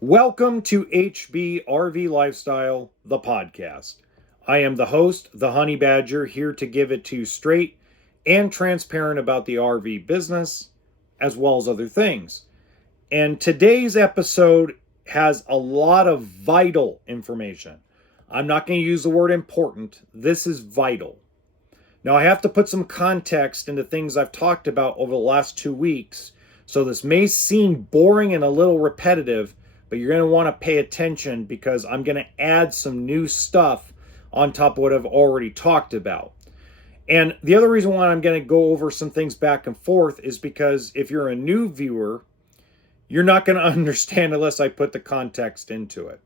Welcome to HB RV Lifestyle, the podcast. I am the host, the Honey Badger, here to give it to you straight and transparent about the RV business, as well as other things. And today's episode has a lot of vital information. I'm not going to use the word important. This is vital. Now, I have to put some context into things I've talked about over the last 2 weeks, so this may seem boring and a little repetitive, but you're going to want to pay attention because I'm going to add some new stuff on top of what I've already talked about. And the other reason why I'm going to go over some things back and forth is because if you're a new viewer, you're not going to understand unless I put the context into it.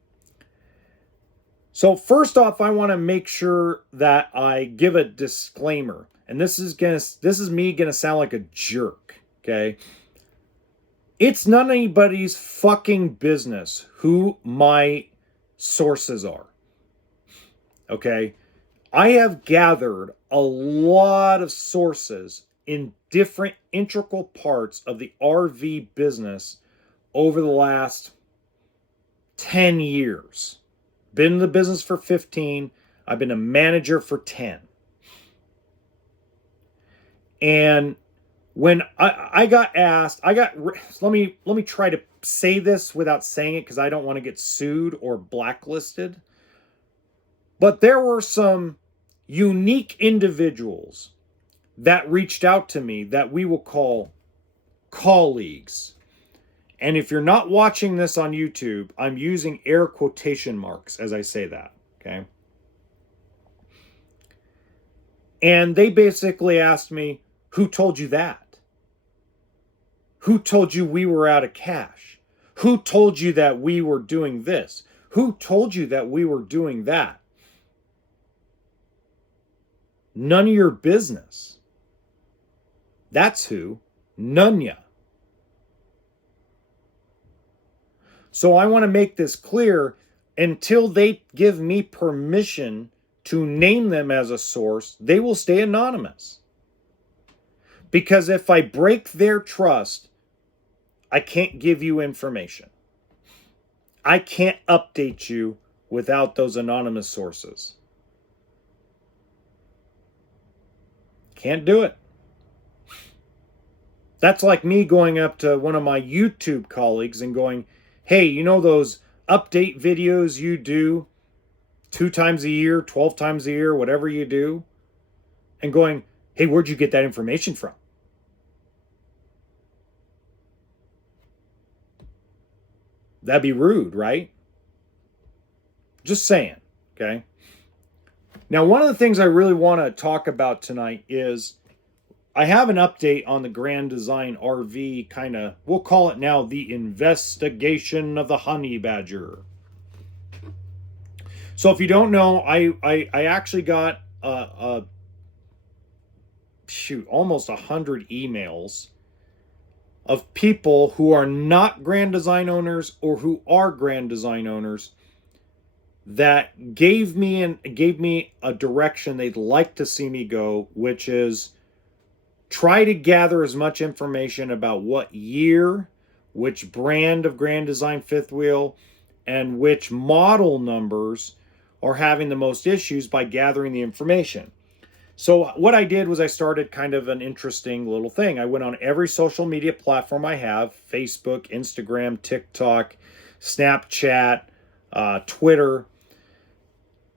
So first off, I want to make sure that I give a disclaimer. And this is me going to sound like a jerk, okay? It's not anybody's fucking business who my sources are. Okay? I have gathered a lot of sources in different integral parts of the RV business over the last 10 years. Been in the business for 15. I've been a manager for 10. And when I got asked, let me try to say this without saying it because I don't want to get sued or blacklisted. But there were some unique individuals that reached out to me that we will call colleagues. And if you're not watching this on YouTube, I'm using air quotation marks as I say that, okay? And they basically asked me, who told you that? Who told you we were out of cash? Who told you that we were doing this? Who told you that we were doing that? None of your business. That's who. None ya. So I want to make this clear. Until they give me permission to name them as a source, they will stay anonymous. Because if I break their trust, I can't give you information. I can't update you without those anonymous sources. Can't do it. That's like me going up to one of my YouTube colleagues and going, hey, you know those update videos you do 2 times a year, 12 times a year, whatever you do? And going, hey, where'd you get that information from? That'd be rude, right? Just saying, okay? Now, one of the things I really want to talk about tonight is I have an update on the Grand Design RV we'll call it now the investigation of the Honey Badger. So if you don't know, I actually got almost 100 emails of people who are not Grand Design owners or who are Grand Design owners that gave me a direction they'd like to see me go, which is try to gather as much information about what year, which brand of Grand Design fifth wheel, and which model numbers are having the most issues by gathering the information. So what I did was I started kind of an interesting little thing. I went on every social media platform I have: Facebook, Instagram, TikTok, Snapchat, Twitter,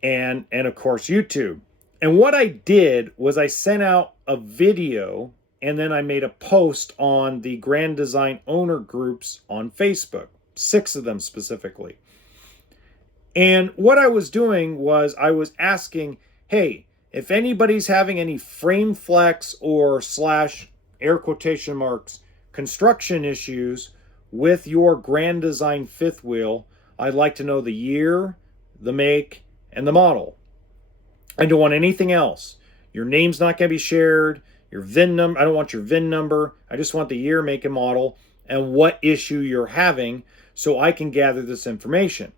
and of course YouTube. And what I did was I sent out a video and then I made a post on the Grand Design owner groups on Facebook, 6 of them specifically. And what I was doing was I was asking, hey, if anybody's having any frame flex or / air quotation marks construction issues with your Grand Design fifth wheel, I'd like to know the year, the make, and the model. I don't want anything else. Your name's not going to be shared. Your VIN number, I don't want your VIN number. I just want the year, make, and model and what issue you're having so I can gather this information.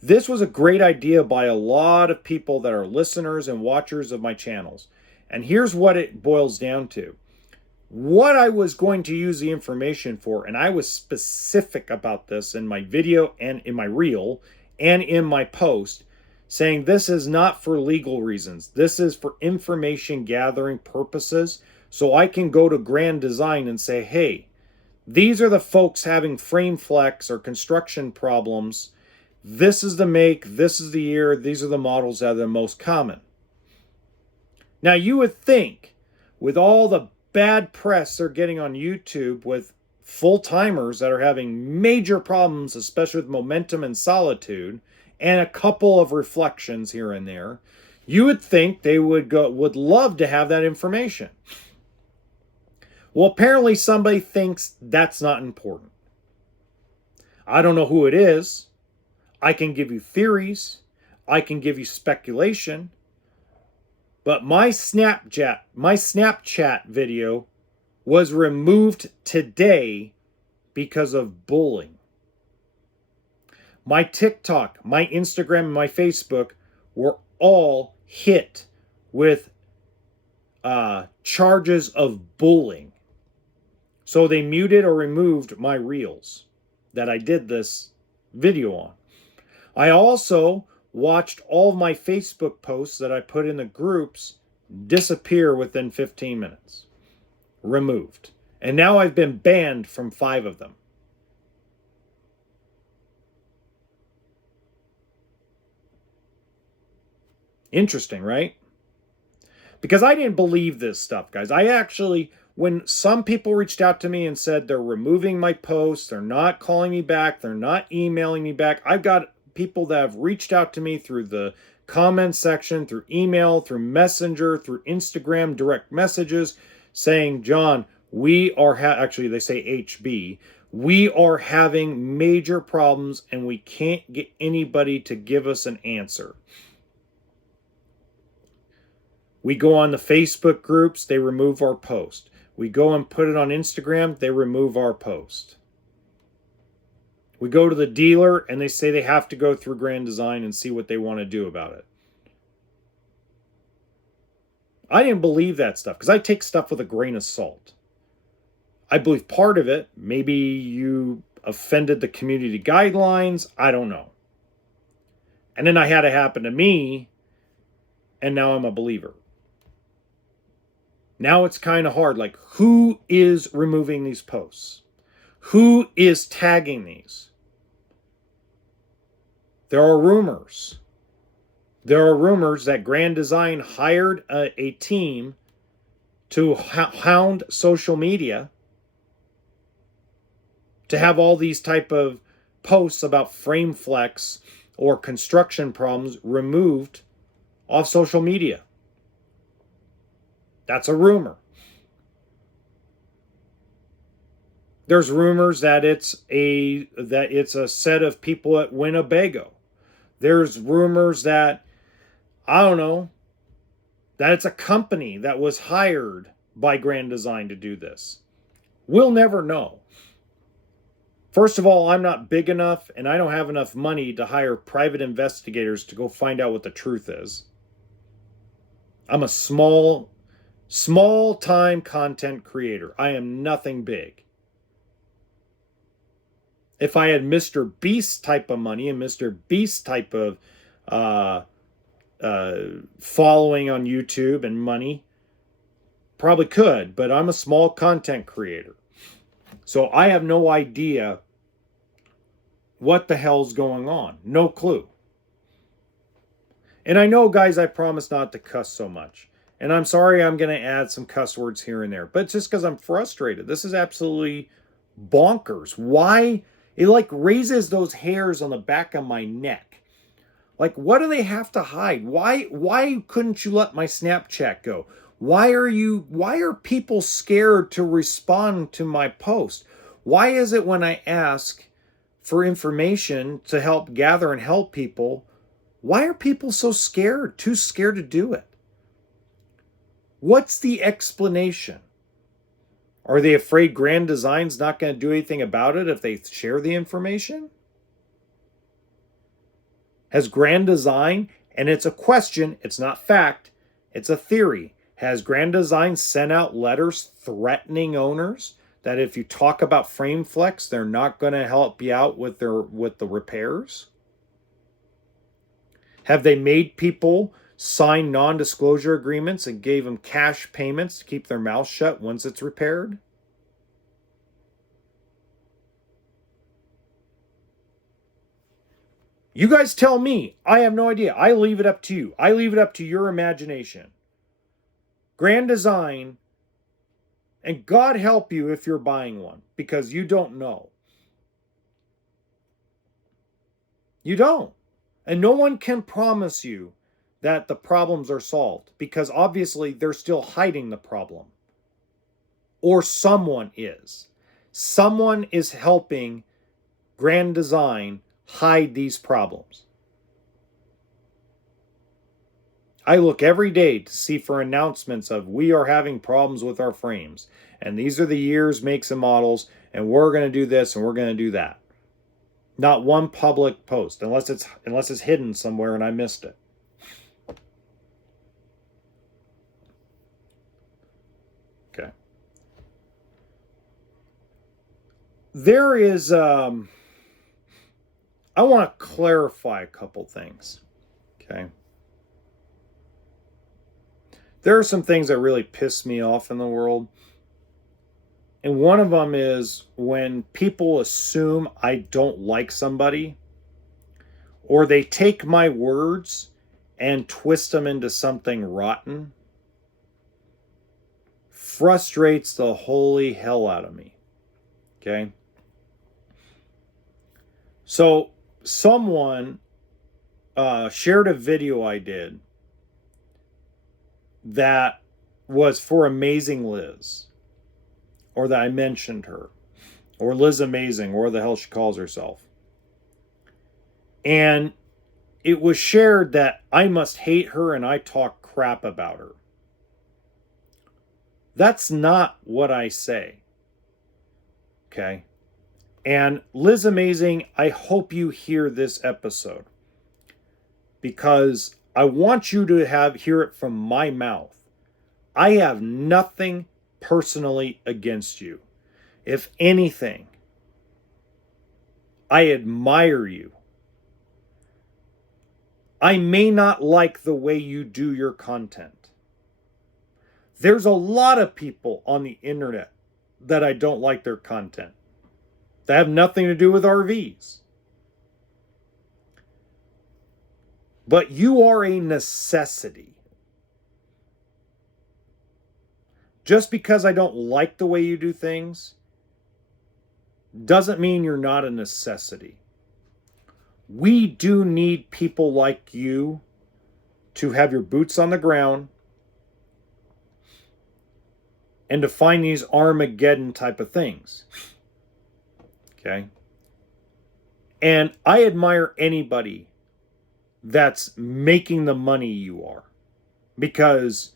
This was a great idea by a lot of people that are listeners and watchers of my channels. And here's what it boils down to. what I was going to use the information for, and I was specific about this in my video and in my reel and in my post, saying this is not for legal reasons. This is for information gathering purposes. So I can go to Grand Design and say, hey, these are the folks having frame flex or construction problems. This is the make, this is the year, these are the models that are the most common. Now you would think, with all the bad press they're getting on YouTube with full-timers that are having major problems, especially with momentum and solitude, and a couple of reflections here and there, you would think they would love to have that information. Well, apparently somebody thinks that's not important. I don't know who it is. I can give you theories. I can give you speculation. But my Snapchat video was removed today because of bullying. My TikTok, my Instagram, and my Facebook were all hit with charges of bullying. So they muted or removed my reels that I did this video on. I also watched all of my Facebook posts that I put in the groups disappear within 15 minutes. Removed. And now I've been banned from 5 of them. Interesting, right? Because I didn't believe this stuff, guys. I actually, when some people reached out to me and said they're removing my posts, they're not calling me back, they're not emailing me back, I've got people that have reached out to me through the comment section, through email, through Messenger, through Instagram direct messages saying, John, we are, actually they say HB, we are having major problems and we can't get anybody to give us an answer. We go on the Facebook groups, they remove our post. We go and put it on Instagram, they remove our post. We go to the dealer and they say they have to go through Grand Design and see what they want to do about it. I didn't believe that stuff because I take stuff with a grain of salt. I believe part of it, maybe you offended the community guidelines, I don't know. And then I had it happen to me, and now I'm a believer. Now it's kind of hard. Like, who is removing these posts? Who is tagging these? There are rumors. There are rumors that Grand Design hired a team to hound social media to have all these type of posts about frame flex or construction problems removed off social media. That's a rumor. There's rumors that it's a set of people at Winnebago. There's rumors that, I don't know, that it's a company that was hired by Grand Design to do this. We'll never know. First of all, I'm not big enough and I don't have enough money to hire private investigators to go find out what the truth is. I'm a small-time content creator. I am nothing big. If I had Mr. Beast type of money and Mr. Beast type of following on YouTube and money, probably could, but I'm a small content creator. So I have no idea what the hell's going on. No clue. And I know, guys, I promise not to cuss so much. And I'm sorry I'm going to add some cuss words here and there. But it's just because I'm frustrated. This is absolutely bonkers. Why? It like raises those hairs on the back of my neck. Like, what do they have to hide? Why couldn't you let my Snapchat go? Why are people scared to respond to my post? Why is it when I ask for information to help gather and help people, why are people so scared, too scared to do it? What's the explanation? Are they afraid Grand Design's not going to do anything about it if they share the information? Has Grand Design, and it's a question, it's not fact, it's a theory, Has Grand Design sent out letters threatening owners that if you talk about frame flex, they're not going to help you out with the repairs? Have they made people sign non-disclosure agreements and gave them cash payments to keep their mouth shut once it's repaired? You guys tell me. I have no idea. I leave it up to you. I leave it up to your imagination. Grand Design, and God help you if you're buying one, because you don't know. You don't. And no one can promise you that the problems are solved, because obviously they're still hiding the problem. Or someone is. Someone is helping Grand Design hide these problems. I look every day to see for announcements of we are having problems with our frames, and these are the years, makes, and models, and we're going to do this and we're going to do that. Not one public post, unless it's hidden somewhere and I missed it. Okay. There is I want to clarify a couple things. Okay. There are some things that really piss me off in the world. And one of them is when people assume I don't like somebody, or they take my words and twist them into something rotten. Frustrates the holy hell out of me. Okay? So, someone shared a video I did that was for Amazing Liz, or that I mentioned her, or Liz Amazing, or the hell she calls herself. And it was shared that I must hate her and I talk crap about her. That's not what I say. Okay? And Liz Amazing, I hope you hear this episode, because I want you to hear it from my mouth. I have nothing personally against you. If anything, I admire you. I may not like the way you do your content. There's a lot of people on the internet that I don't like their content. That have nothing to do with RVs. But you are a necessity. Just because I don't like the way you do things doesn't mean you're not a necessity. We do need people like you to have your boots on the ground and to find these Armageddon type of things. Okay? And I admire anybody that's making the money you are. Because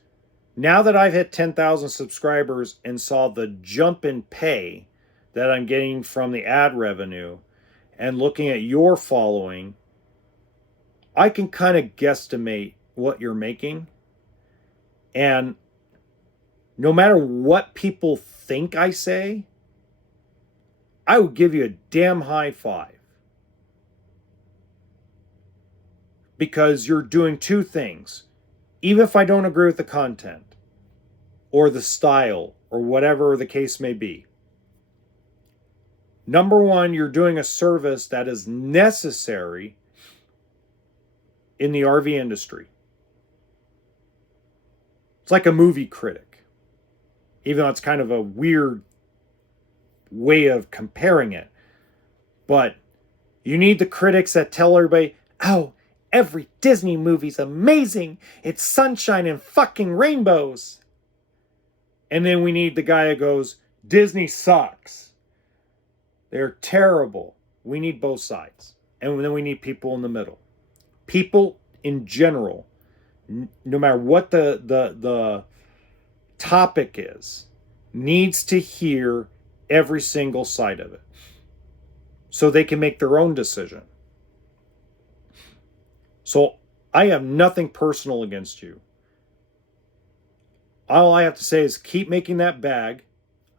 now that I've hit 10,000 subscribers and saw the jump in pay that I'm getting from the ad revenue, and looking at your following, I can kind of guesstimate what you're making. And no matter what people think I say, I would give you a damn high five. Because you're doing two things. Even if I don't agree with the content, or the style, or whatever the case may be. Number one, you're doing a service that is necessary in the RV industry. It's like a movie critic. Even though it's kind of a weird way of comparing it. But you need the critics that tell everybody, oh, every Disney movie's amazing. It's sunshine and fucking rainbows. And then we need the guy that goes, Disney sucks. They're terrible. We need both sides. And then we need people in the middle. People in general, no matter what the topic is, needs to hear every single side of it, so they can make their own decision. So I have nothing personal against you. All I have to say is keep making that bag.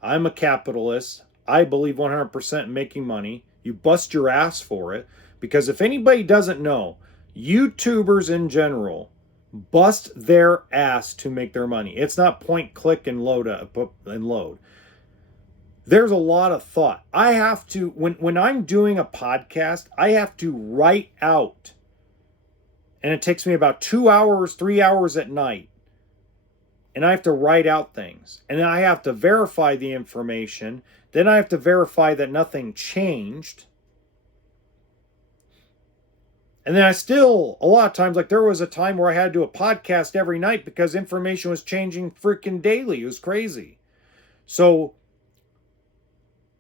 I'm a capitalist. I believe 100% in making money. You bust your ass for it. Because if anybody doesn't know, YouTubers in general bust their ass to make their money. It's not point, click, and load. There's a lot of thought. I have to, when I'm doing a podcast, I have to write out, and it takes me about 2 hours, 3 hours at night, and I have to write out things, and then I have to verify the information. Then I have to verify that nothing changed. And then I still, a lot of times, like there was a time where I had to do a podcast every night because information was changing freaking daily. It was crazy. So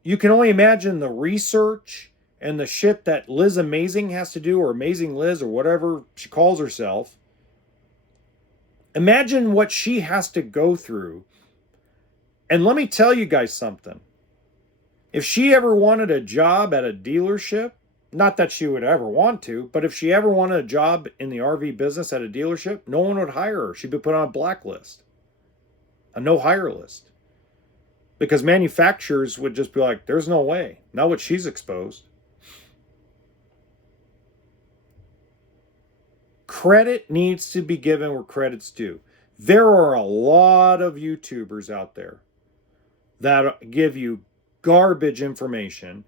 you can only imagine the research and the shit that Liz Amazing has to do, or Amazing Liz, or whatever she calls herself. Imagine what she has to go through. And let me tell you guys something. If she ever wanted a job at a dealership, not that she would ever want to, but if she ever wanted a job in the RV business at a dealership, no one would hire her. She'd be put on a blacklist, a no hire list. Because manufacturers would just be like, there's no way. Not what she's exposed. Credit needs to be given where credit's due. There are a lot of YouTubers out there that give you garbage information.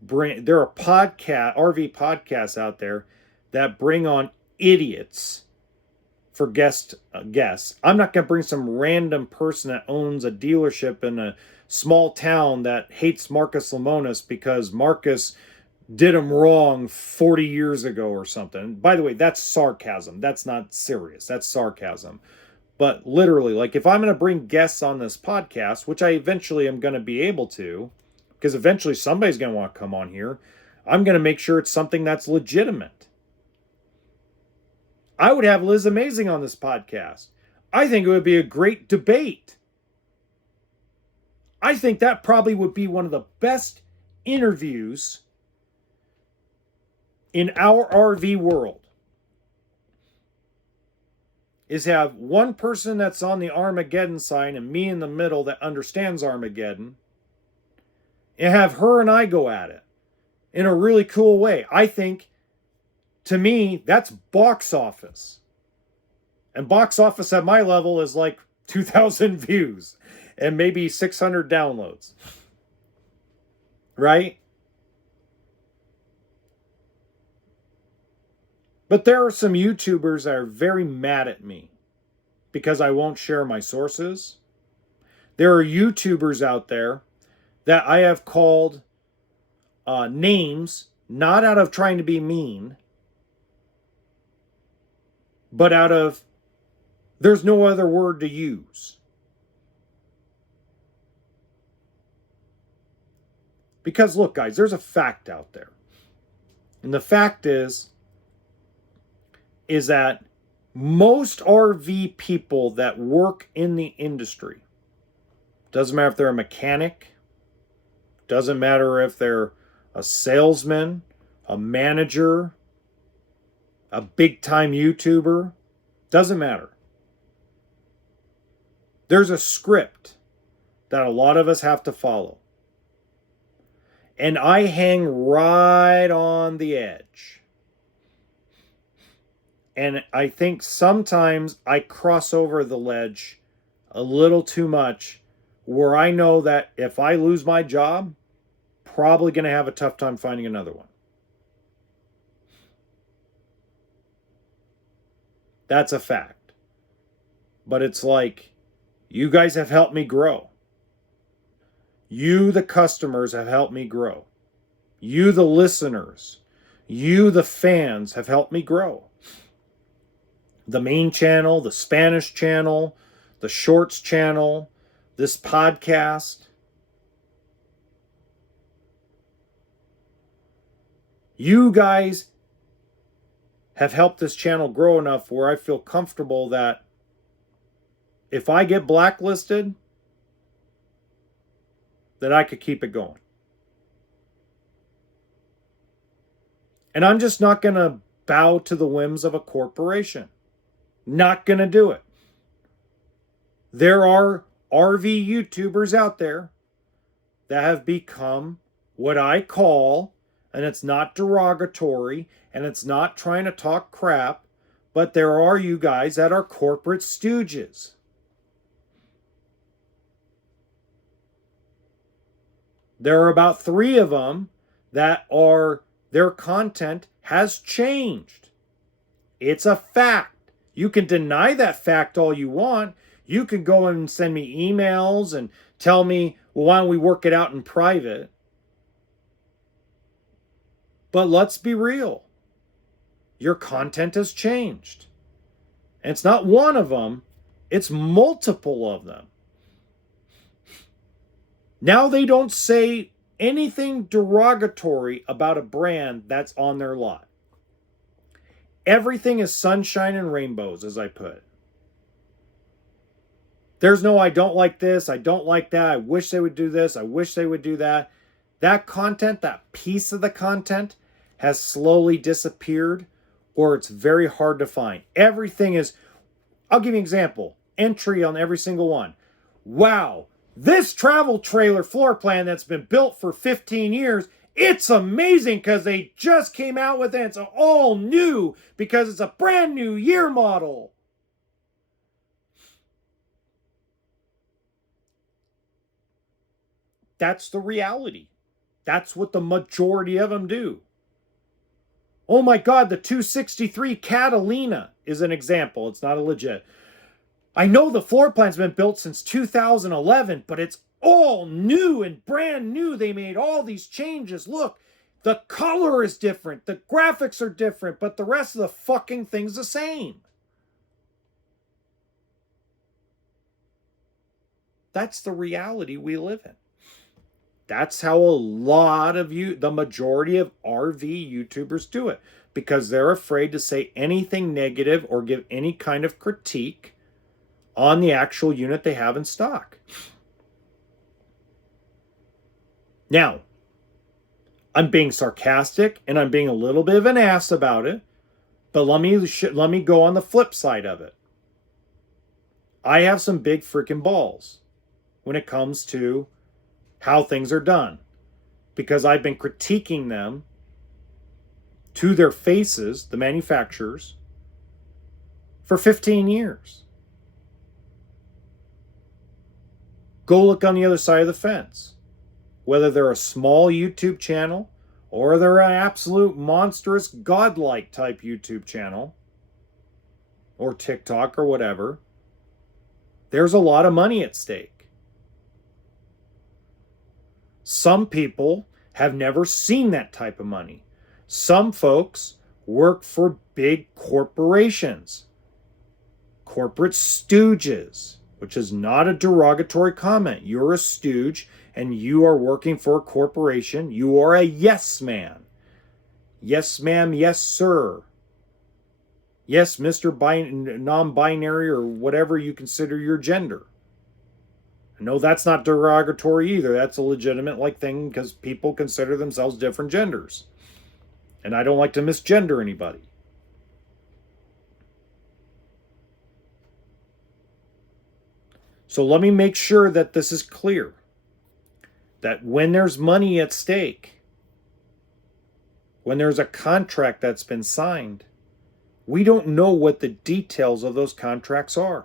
There are RV podcasts out there that bring on idiots for guests. I'm not going to bring some random person that owns a dealership in a small town that hates Marcus Lemonis because Marcus did him wrong 40 years ago or something. By the way, that's sarcasm. That's not serious. That's sarcasm. But literally, like if I'm going to bring guests on this podcast, which I eventually am going to be able to, because eventually somebody's going to want to come on here, I'm going to make sure it's something that's legitimate. I would have Liz Amazing on this podcast. I think it would be a great debate. I think that probably would be one of the best interviews in our RV world. Is have one person that's on the Armageddon side and me in the middle that understands Armageddon, and have her and I go at it in a really cool way. I think, to me, that's box office. And box office at my level is like 2,000 views and maybe 600 downloads. Right? But there are some YouTubers that are very mad at me because I won't share my sources. There are YouTubers out there that I have called names, not out of trying to be mean, but out of there's no other word to use. Because look, guys, there's a fact out there. And the fact is that most RV people that work in the industry, doesn't matter if they're a mechanic, doesn't matter if they're a salesman, a manager, a big-time YouTuber, doesn't matter. There's a script that a lot of us have to follow. And I hang right on the edge. And I think sometimes I cross over the ledge a little too much, where I know that if I lose my job, probably going to have a tough time finding another one. That's a fact. But it's like, you guys have helped me grow. You, the customers, have helped me grow. You, the listeners, you, the fans, have helped me grow. The main channel, the Spanish channel, the shorts channel, this podcast. You guys have helped this channel grow enough where I feel comfortable that if I get blacklisted, that I could keep it going. And I'm just not going to bow to the whims of a corporation. Not going to do it. There are RV YouTubers out there that have become what I call, and it's not derogatory and it's not trying to talk crap, but there are you guys that are corporate stooges. There are about 3 of them that are, their content has changed. It's a fact. You can deny that fact all you want. You can go and send me emails and tell me, well, why don't we work it out in private? But let's be real. Your content has changed. And it's not one of them, it's multiple of them. Now they don't say anything derogatory about a brand that's on their lot. Everything is sunshine and rainbows, as I put. There's no, I don't like this, I don't like that, I wish they would do this, I wish they would do that. That content, that piece of the content, has slowly disappeared, or it's very hard to find. Everything is, I'll give you an example. Entry on every single one. Wow, this travel trailer floor plan that's been built for 15 years, it's amazing because they just came out with it. It's all new because it's a brand new year model. That's the reality. That's what the majority of them do. Oh my God, the 263 Catalina is an example. It's not a legit. I know the floor plan's been built since 2011, but it's all new and brand new. They made all these changes. Look, the color is different. The graphics are different, but the rest of the fucking thing's the same. That's the reality we live in. That's how a lot of you, the majority of RV YouTubers do it, because they're afraid to say anything negative or give any kind of critique on the actual unit they have in stock. Now, I'm being sarcastic and I'm being a little bit of an ass about it, but let me go on the flip side of it. I have some big freaking balls when it comes to how things are done, because I've been critiquing them to their faces, the manufacturers, for 15 years. Go look on the other side of the fence. Whether they're a small YouTube channel or they're an absolute monstrous godlike type YouTube channel or TikTok or whatever, there's a lot of money at stake. Some people have never seen that type of money. Some folks work for big corporations, corporate stooges, which is not a derogatory comment. You're a stooge and you are working for a corporation. You are a yes man. Yes, ma'am. Yes, sir. Yes, Mr. Non-binary or whatever you consider your gender. No, that's not derogatory either. That's a legitimate thing because people consider themselves different genders. And I don't like to misgender anybody. So let me make sure that this is clear. That when there's money at stake, when there's a contract that's been signed, we don't know what the details of those contracts are.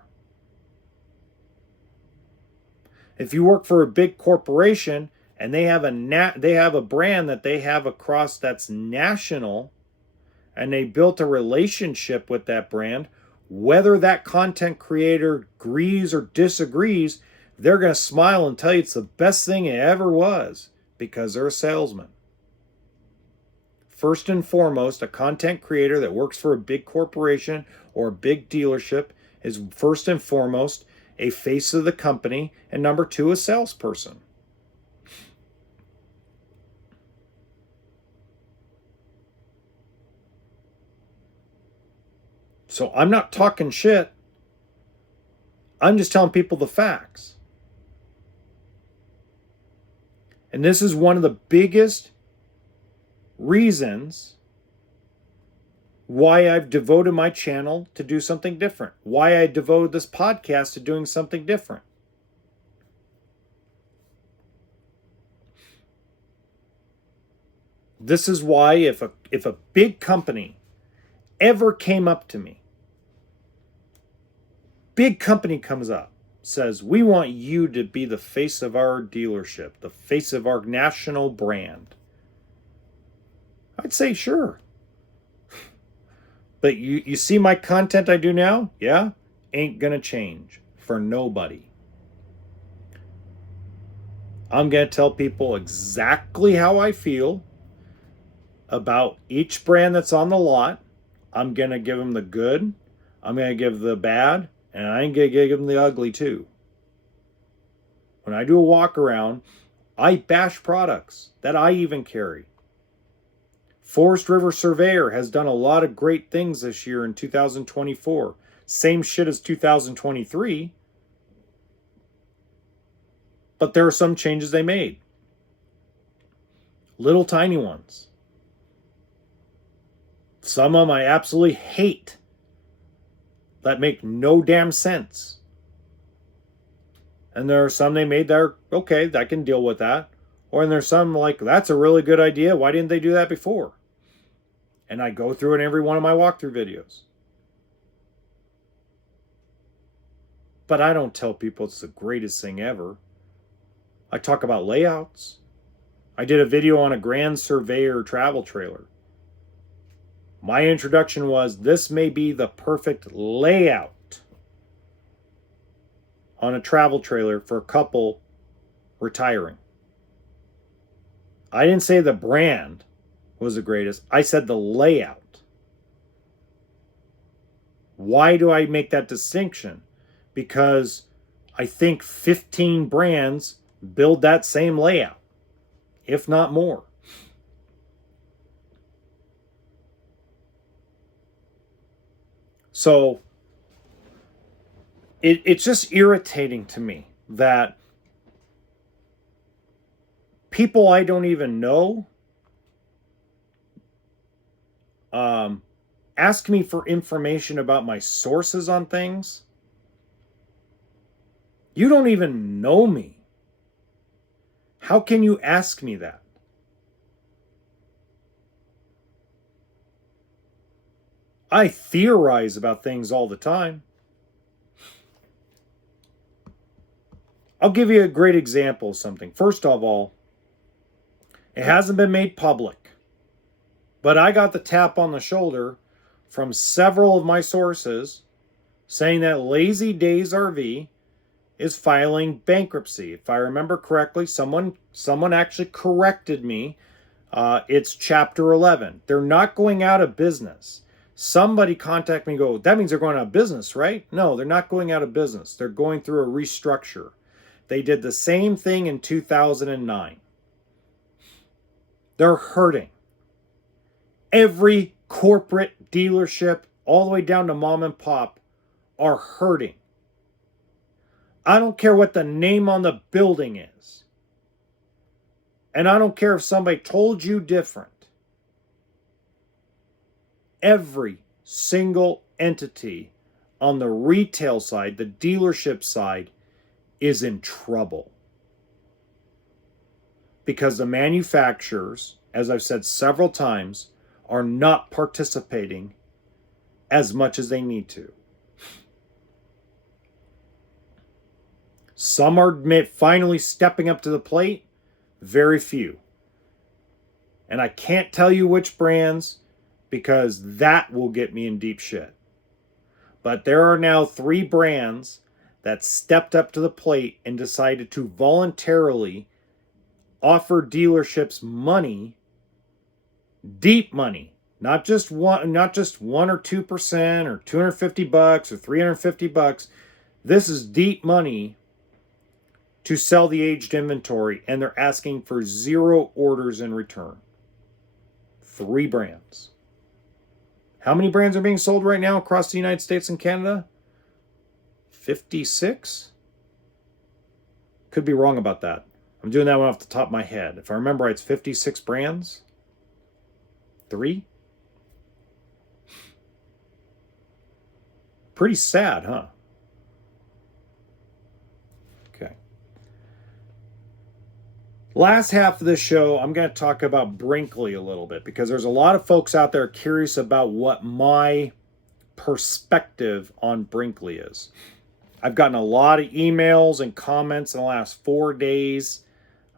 If you work for a big corporation and they have a brand that they have across that's national, and they built a relationship with that brand, whether that content creator agrees or disagrees, they're going to smile and tell you it's the best thing it ever was because they're a salesman. First and foremost, a content creator that works for a big corporation or a big dealership is first and foremost a face of the company, and number 2, a salesperson. So I'm not talking shit. I'm just telling people the facts. And this is one of the biggest reasons why I've devoted my channel to do something different, why I devoted this podcast to doing something different. This is why if a big company ever came up to me, big company comes up, says, we want you to be the face of our dealership, the face of our national brand, I'd say, sure. But you see my content I do now? Yeah? Ain't gonna change for nobody. I'm gonna tell people exactly how I feel about each brand that's on the lot. I'm gonna give them the good, I'm gonna give the bad, and I'm gonna give them the ugly too. When I do a walk around, I bash products that I even carry. Forest River Surveyor has done a lot of great things this year in 2024. Same shit as 2023. But there are some changes they made. Little tiny ones. Some of them I absolutely hate. That make no damn sense. And there are some they made that are, okay, I can deal with that. Or there's some like, that's a really good idea. Why didn't they do that before? And I go through in every one of my walkthrough videos. But I don't tell people it's the greatest thing ever. I talk about layouts. I did a video on a Grand Surveyor travel trailer. My introduction was, this may be the perfect layout on a travel trailer for a couple retiring. I didn't say the brand was the greatest. I said the layout. Why do I make that distinction? Because I think 15 brands build that same layout, if not more. So it's just irritating to me that people I don't even know ask me for information about my sources on things. You don't even know me. How can you ask me that? I theorize about things all the time. I'll give you a great example of something. First of all, it hasn't been made public, but I got the tap on the shoulder from several of my sources saying that Lazy Days RV is filing bankruptcy. If I remember correctly, someone actually corrected me. It's Chapter 11. They're not going out of business. Somebody contact me and go, that means they're going out of business, right? No, they're not going out of business. They're going through a restructure. They did the same thing in 2009. They're hurting. Every corporate dealership, all the way down to mom and pop, are hurting. I don't care what the name on the building is. And I don't care if somebody told you different. Every single entity on the retail side, the dealership side, is in trouble. Because the manufacturers, as I've said several times, are not participating as much as they need to. Some are finally stepping up to the plate, very few. And I can't tell you which brands because that will get me in deep shit. But there are now 3 brands that stepped up to the plate and decided to voluntarily offer dealerships money, deep money, not just 1 or 2% or $250 or $350. This is deep money to sell the aged inventory, and they're asking for 0 orders in return. 3 brands. How many brands are being sold right now across the United States and Canada? 56? Could be wrong about that. I'm doing that one off the top of my head. If I remember right, it's 56 brands. 3? Pretty sad, huh? Okay. Last half of the show, I'm going to talk about Brinkley a little bit because there's a lot of folks out there curious about what my perspective on Brinkley is. I've gotten a lot of emails and comments in the last 4 days.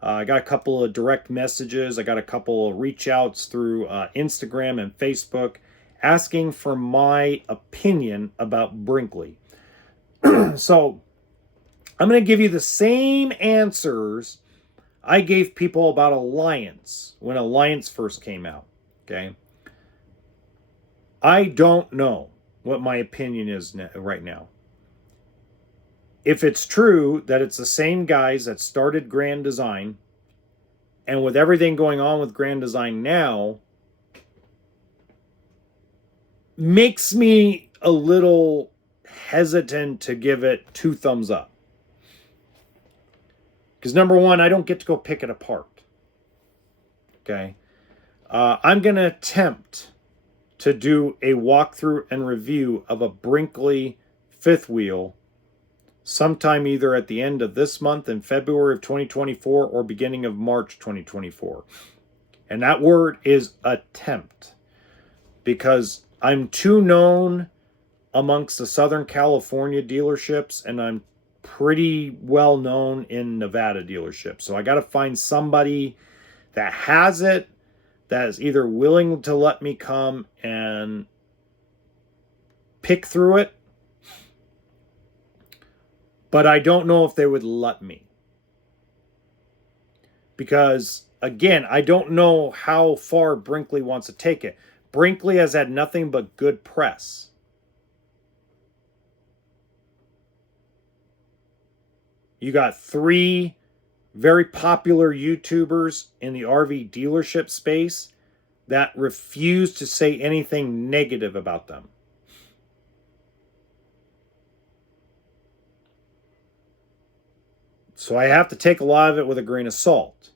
I got a couple of direct messages. I got a couple of reach outs through Instagram and Facebook asking for my opinion about Brinkley. So I'm going to give you the same answers I gave people about Alliance when Alliance first came out. Okay. I don't know what my opinion is right now. If it's true that it's the same guys that started Grand Design, and with everything going on with Grand Design now, makes me a little hesitant to give it 2 thumbs up. Because number one, I don't get to go pick it apart. Okay. I'm going to attempt to do a walkthrough and review of a Brinkley fifth wheel sometime either at the end of this month in February of 2024 or beginning of March 2024. And that word is attempt, because I'm too known amongst the Southern California dealerships, and I'm pretty well known in Nevada dealerships. So I got to find somebody that has it, that is either willing to let me come and pick through it, but I don't know if they would let me. Because, again, I don't know how far Brinkley wants to take it. Brinkley has had nothing but good press. You got 3 very popular YouTubers in the RV dealership space that refuse to say anything negative about them. So I have to take a lot of it with a grain of salt.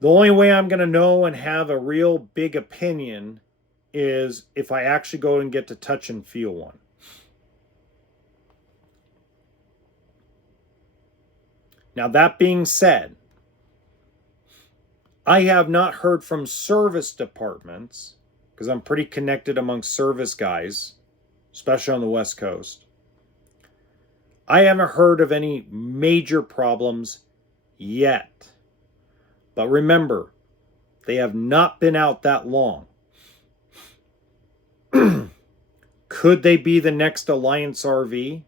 The only way I'm going to know and have a real big opinion is if I actually go and get to touch and feel one. Now, that being said, I have not heard from service departments, because I'm pretty connected among service guys, especially on the West Coast. I haven't heard of any major problems yet. But remember, they have not been out that long. Could they be the next Alliance RV?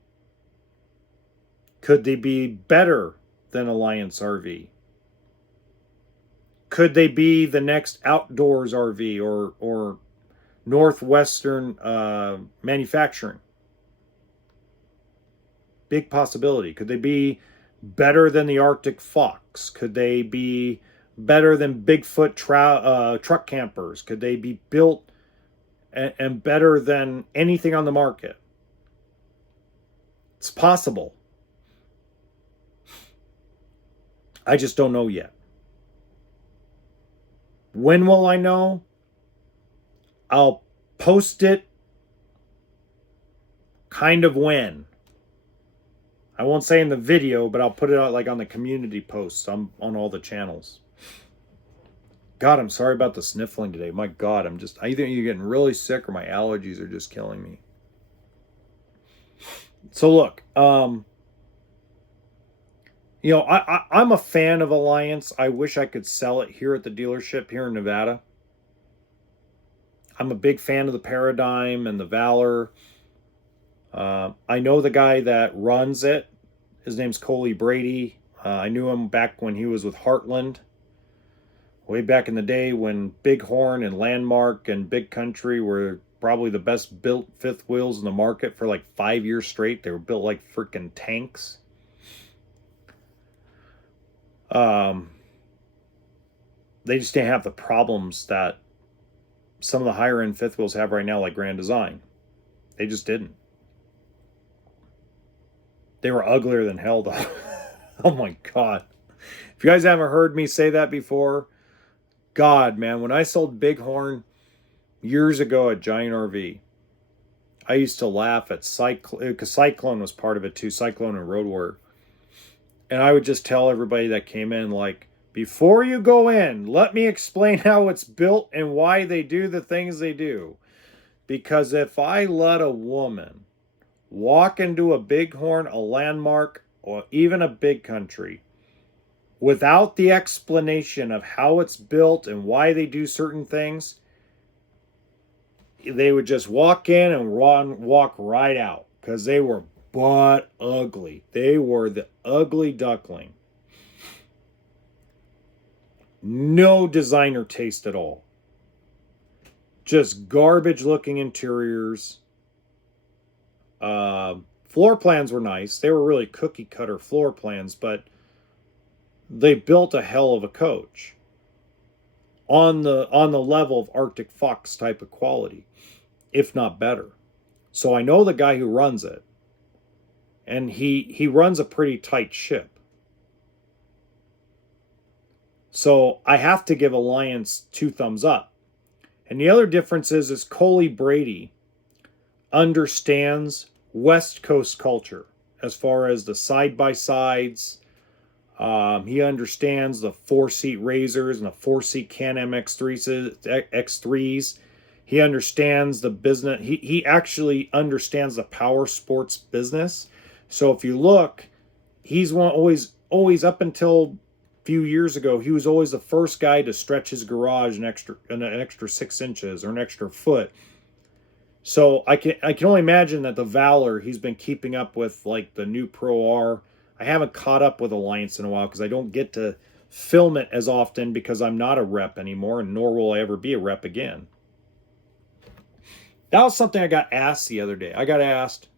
Could they be better than Alliance RV? Could they be the next Outdoors RV or Northwestern Manufacturing? Big possibility. Could they be better than the Arctic Fox? Could they be better than Bigfoot truck campers? Could they be built and better than anything on the market? It's possible. I just don't know yet. When will I know? I'll post it kind of when. I won't say in the video, but I'll put it out like on the community posts on all the channels. God, I'm sorry about the sniffling today. My God, either you're getting really sick or my allergies are just killing me. So look, I'm a fan of Alliance. I wish I could sell it here at the dealership here in Nevada. I'm a big fan of the Paradigm and the Valor. I know the guy that runs it. His name's Coley Brady. I knew him back when he was with Heartland. Way back in the day when Bighorn and Landmark and Big Country were probably the best built fifth wheels in the market for like 5 years straight. They were built like freaking tanks. They just didn't have the problems that some of the higher end fifth wheels have right now, like Grand Design. They just didn't. They were uglier than hell, though. Oh my God. If you guys haven't heard me say that before, God, man, when I sold Bighorn years ago at Giant RV, I used to laugh at Cyclone, because Cyclone was part of it too, Cyclone and Road Warrior. And I would just tell everybody that came in, like, before you go in, let me explain how it's built and why they do the things they do. Because if I let a woman walk into a bighorn, a landmark, or even a big country without the explanation of how it's built and why they do certain things, they would just walk in and walk right out because they were butt ugly. They were the ugly duckling. No designer taste at all. Just garbage looking interiors. Floor plans were nice. They were really cookie cutter floor plans, but they built a hell of a coach on the level of Arctic Fox type of quality, if not better. So I know the guy who runs it, and he runs a pretty tight ship. So I have to give Alliance 2 thumbs up. And the other difference is Coley Brady understands West Coast culture as far as the side-by-sides. He understands the 4-seat Razors and the 4-seat Can-Am X3s. He understands the business. He actually understands the power sports business. So if you look, he's always up until few years ago, he was always the first guy to stretch his garage an extra 6 inches or an extra foot. So I can only imagine that the Valor, he's been keeping up with, like, the new Pro R. I haven't caught up with Alliance in a while because I don't get to film it as often because I'm not a rep anymore, and nor will I ever be a rep again. That was something I got asked the other day. I got asked,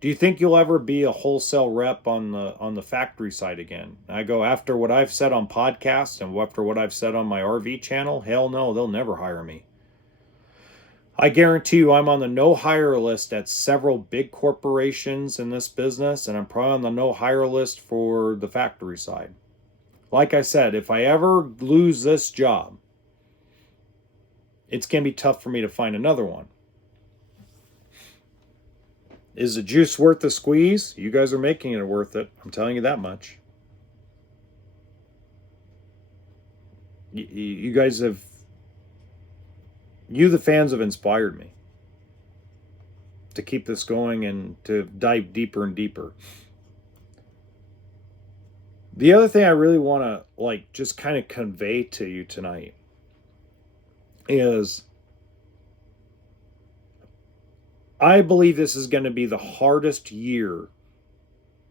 do you think you'll ever be a wholesale rep on the factory side again? I go, after what I've said on podcasts and after what I've said on my RV channel, hell no, they'll never hire me. I guarantee you I'm on the no hire list at several big corporations in this business, and I'm probably on the no hire list for the factory side. Like I said, if I ever lose this job, it's going to be tough for me to find another one. Is the juice worth the squeeze? You guys are making it worth it. I'm telling you that much. You guys have... You, the fans, have inspired me to keep this going and to dive deeper and deeper. The other thing I really want to, like, just kind of convey to you tonight is I believe this is going to be the hardest year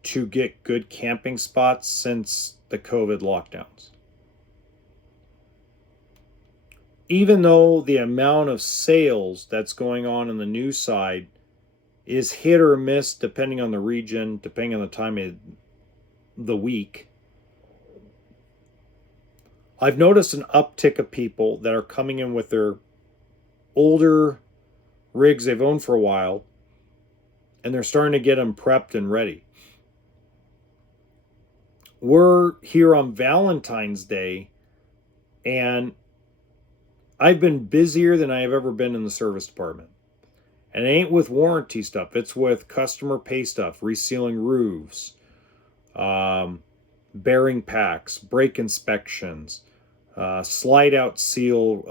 to get good camping spots since the COVID lockdowns. Even though the amount of sales that's going on the news side is hit or miss depending on the region, depending on the time of the week, I've noticed an uptick of people that are coming in with their older rigs they've owned for a while, and they're starting to get them prepped and ready. We're here on Valentine's Day, and I've been busier than I have ever been in the service department. And it ain't with warranty stuff. It's with customer pay stuff, resealing roofs, bearing packs, brake inspections, slide out seal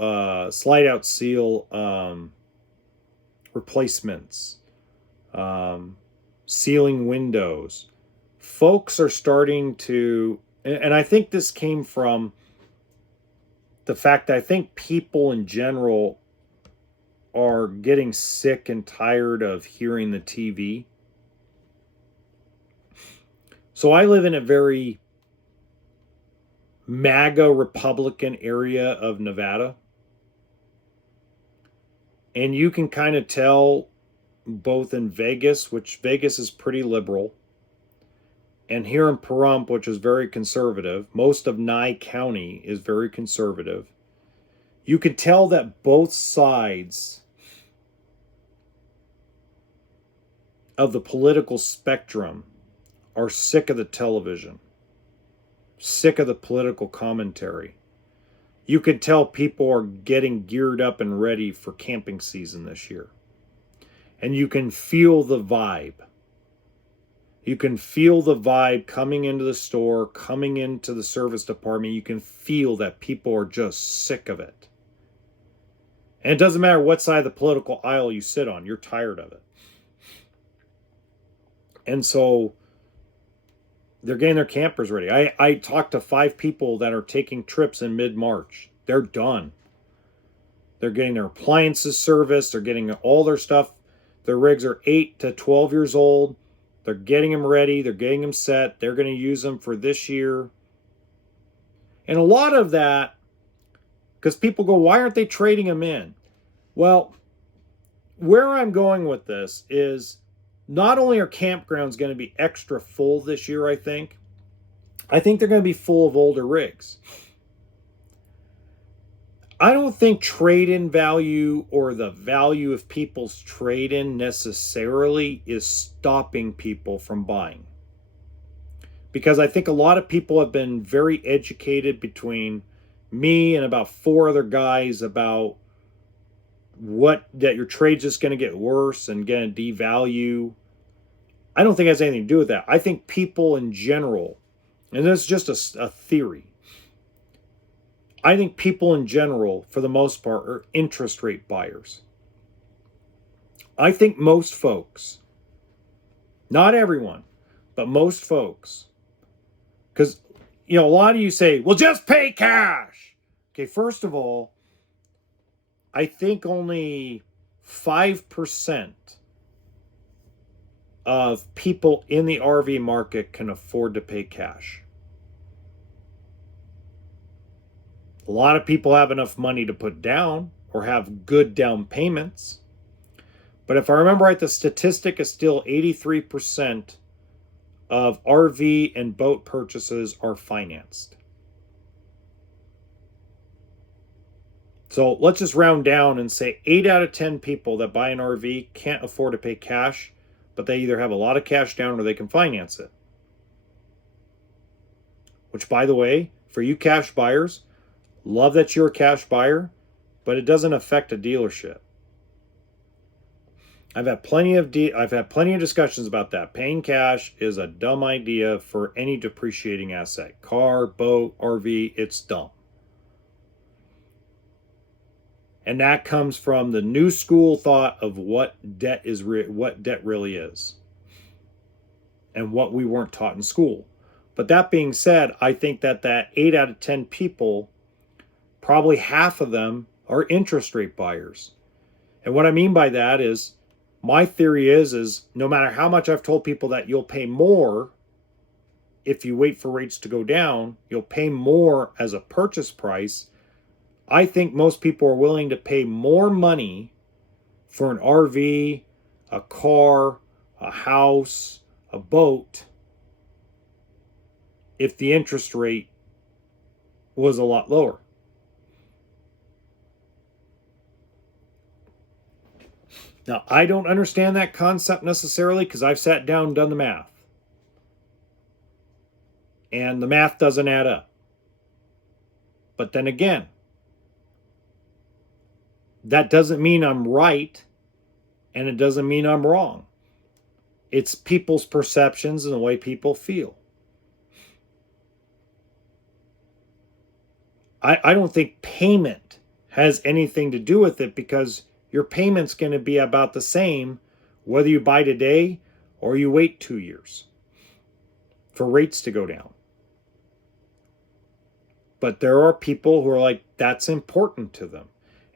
replacements, sealing windows. Folks are starting to, and I think this came from the fact that I think people in general are getting sick and tired of hearing the TV. So I live in a very MAGA Republican area of Nevada. And you can kind of tell both in Vegas, which Vegas is pretty liberal, and here in Pahrump, which is very conservative. Most of Nye County is very conservative. You can tell that both sides of the political spectrum are sick of the television, sick of the political commentary. You can tell people are getting geared up and ready for camping season this year. and you can feel the vibe. You can feel the vibe coming into the store, coming into the service department. You can feel that people are just sick of it. And it doesn't matter what side of the political aisle you sit on, you're tired of it. And so they're getting their campers ready. I talked to 5 people that are taking trips in mid-March. They're done. They're getting their appliances serviced. They're getting all their stuff. Their rigs are 8 to 12 years old. They're getting them ready. They're getting them set. They're going to use them for this year. And a lot of that, because people go, why aren't they trading them in? Well, where I'm going with this is not only are campgrounds going to be extra full this year, I think they're going to be full of older rigs. I don't think trade-in value or the value of people's trade-in necessarily is stopping people from buying. Because I think a lot of people have been very educated between me and about 4 other guys about that your trade's just going to get worse and going to devalue. I don't think it has anything to do with that. I think people in general, and this is just a theory, I think people in general, for the most part, are interest rate buyers. I think most folks, not everyone, but most folks, because, a lot of you say, well, just pay cash. Okay, first of all, I think only 5% of people in the RV market can afford to pay cash. A lot of people have enough money to put down or have good down payments. But if I remember right, the statistic is still 83% of RV and boat purchases are financed. So let's just round down and say 8 out of 10 people that buy an RV can't afford to pay cash, but they either have a lot of cash down or they can finance it. Which, by the way, for you cash buyers, love that you're a cash buyer, but it doesn't affect a dealership. I've had plenty of discussions about that. Paying cash is a dumb idea for any depreciating asset. Car, boat, RV, it's dumb. And that comes from the new school thought of what debt really is, and what we weren't taught in school. But that being said, I think that 8 out of 10 people, probably half of them are interest rate buyers. And what I mean by that is, my theory is no matter how much I've told people that you'll pay more if you wait for rates to go down, you'll pay more as a purchase price. I think most people are willing to pay more money for an RV, a car, a house, a boat, if the interest rate was a lot lower. Now, I don't understand that concept necessarily because I've sat down and done the math. And the math doesn't add up. But then again, that doesn't mean I'm right, and it doesn't mean I'm wrong. It's people's perceptions and the way people feel. I don't think payment has anything to do with it, because your payment's going to be about the same whether you buy today or you wait 2 years for rates to go down. But there are people who are like, that's important to them.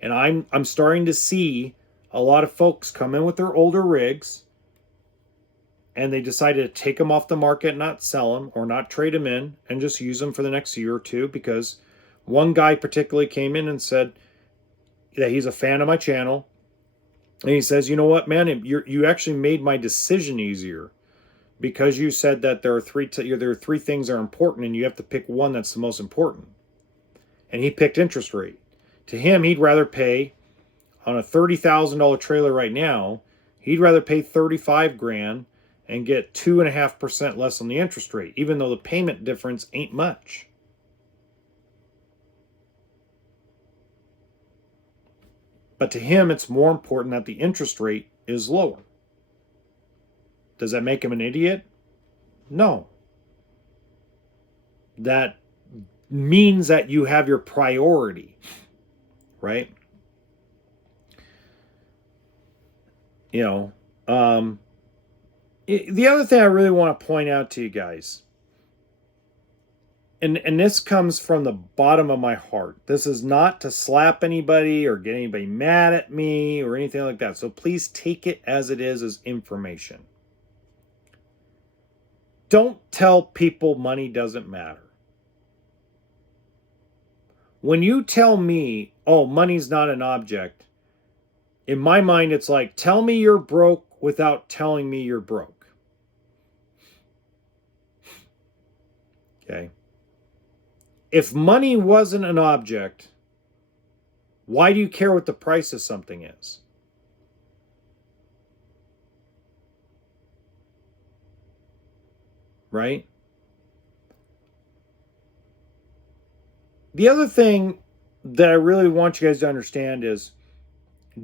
And I'm starting to see a lot of folks come in with their older rigs, and they decided to take them off the market, not sell them or not trade them in, and just use them for the next year or two. Because one guy particularly came in and said that he's a fan of my channel. And he says, you know what, man, you actually made my decision easier, because you said that there are three things that are important, and you have to pick one that's the most important. And he picked interest rate. To him, he'd rather pay on a $30,000 trailer right now, he'd rather pay $35,000 and get 2.5% less on the interest rate, even though the payment difference ain't much. But to him, it's more important that the interest rate is lower. Does that make him an idiot? No. That means that you have your priority, right? You know, the other thing I really want to point out to you guys, and this comes from the bottom of my heart. This is not to slap anybody or get anybody mad at me or anything like that. So please take it as it is, as information. Don't tell people money doesn't matter. When you tell me, oh, money's not an object, in my mind, it's like, tell me you're broke without telling me you're broke. Okay. If money wasn't an object, why do you care what the price of something is? Right? The other thing that I really want you guys to understand is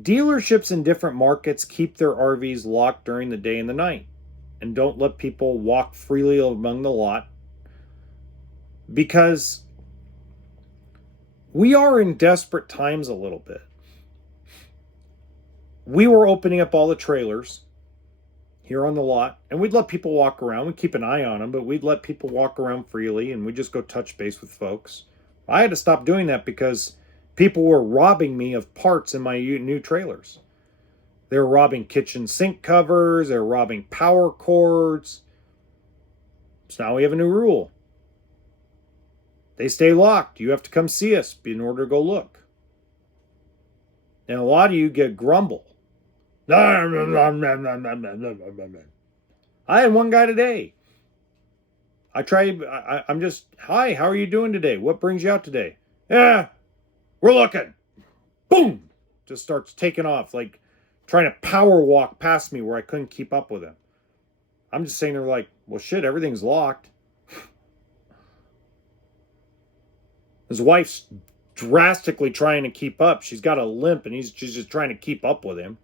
dealerships in different markets keep their RVs locked during the day and the night and don't let people walk freely among the lot, because we are in desperate times a little bit. We were opening up all the trailers here on the lot, and we'd let people walk around. We'd keep an eye on them, but we'd let people walk around freely, and we'd just go touch base with folks. I had to stop doing that because people were robbing me of parts in my new trailers. They were robbing kitchen sink covers. They were robbing power cords. So now we have a new rule. They stay locked. You have to come see us in order to go look. And a lot of you get grumble. I had one guy today. I'm just, hi, how are you doing today? What brings you out today? Yeah, we're looking. Boom! Just starts taking off, like trying to power walk past me where I couldn't keep up with him. I'm just saying, they're like, well, shit, everything's locked. His wife's drastically trying to keep up. She's got a limp, and she's just trying to keep up with him.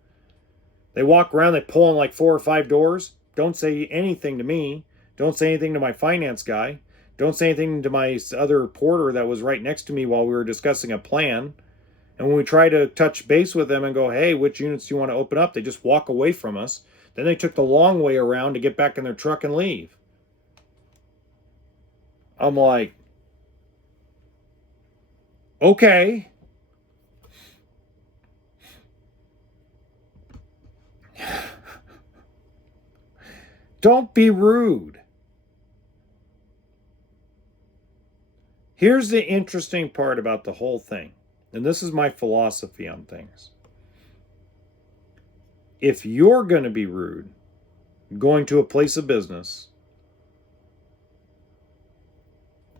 They walk around, they pull on like 4 or 5 doors. Don't say anything to me. Don't say anything to my finance guy. Don't say anything to my other porter that was right next to me while we were discussing a plan. And when we try to touch base with them and go, hey, which units do you want to open up? They just walk away from us. Then they took the long way around to get back in their truck and leave. I'm like, okay. Don't be rude. Here's the interesting part about the whole thing, and this is my philosophy on things. If you're going to be rude, going to a place of business,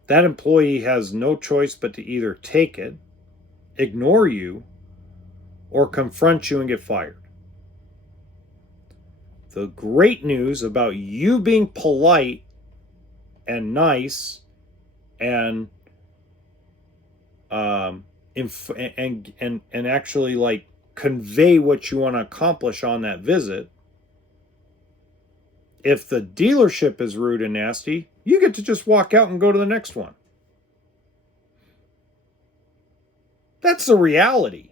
that employee has no choice but to either take it, ignore you, or confront you and get fired. The great news about you being polite and nice and actually like convey what you want to accomplish on that visit. If the dealership is rude and nasty, you get to just walk out and go to the next one. That's the reality.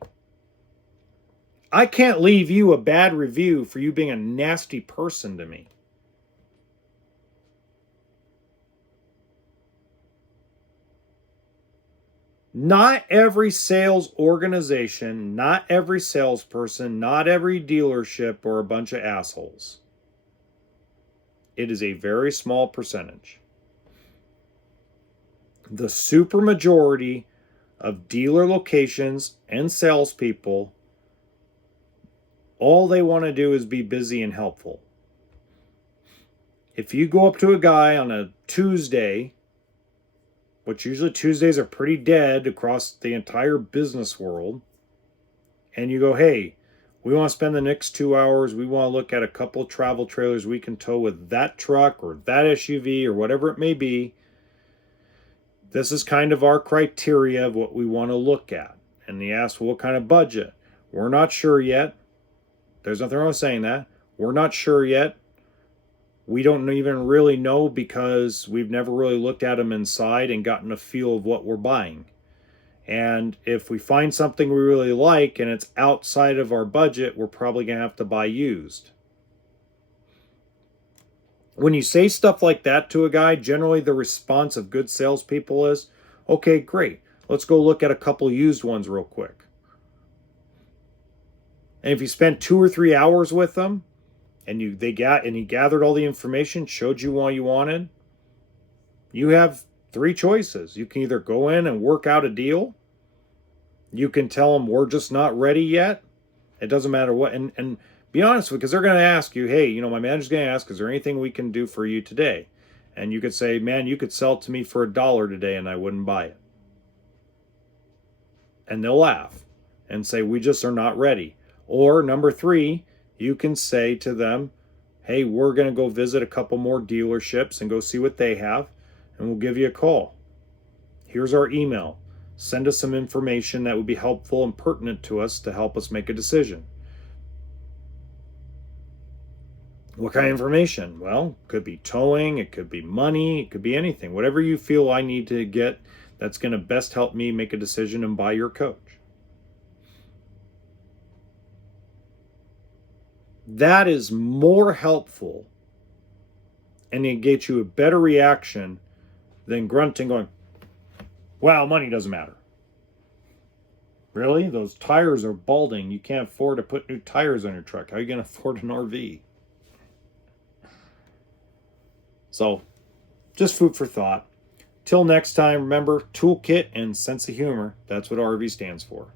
I can't leave you a bad review for you being a nasty person to me. Not every sales organization, not every salesperson, not every dealership are a bunch of assholes. It is a very small percentage. The supermajority of dealer locations and salespeople, all they want to do is be busy and helpful. If you go up to a guy on a Tuesday, which usually Tuesdays are pretty dead across the entire business world, and you go, hey, we want to spend the next 2 hours, we want to look at a couple of travel trailers we can tow with that truck or that SUV or whatever it may be. This is kind of our criteria of what we want to look at. And he asks, well, what kind of budget? We're not sure yet. There's nothing wrong with saying that. We're not sure yet. We don't even really know because we've never really looked at them inside and gotten a feel of what we're buying. And if we find something we really like and it's outside of our budget, we're probably going to have to buy used. When you say stuff like that to a guy, generally the response of good salespeople is, okay, great. Let's go look at a couple used ones real quick. And if you spent 2 or 3 hours with them and he gathered all the information, showed you what you wanted, you have 3 choices. You can either go in and work out a deal. You can tell them we're just not ready yet. It doesn't matter what. And be honest with, because they're going to ask you, hey, my manager's going to ask, is there anything we can do for you today? And you could say, man, you could sell it to me for $1 today and I wouldn't buy it. And they'll laugh and say, we just are not ready. Or number 3, you can say to them, hey, we're going to go visit a couple more dealerships and go see what they have, and we'll give you a call. Here's our email. Send us some information that would be helpful and pertinent to us to help us make a decision. What kind of information? Well, it could be towing, it could be money, it could be anything. Whatever you feel I need to get that's going to best help me make a decision and buy your coach. That is more helpful and it gets you a better reaction than grunting going, well, money doesn't matter. Really? Those tires are balding. You can't afford to put new tires on your truck. How are you going to afford an RV? So, just food for thought. Till next time, remember, toolkit and sense of humor. That's what RV stands for.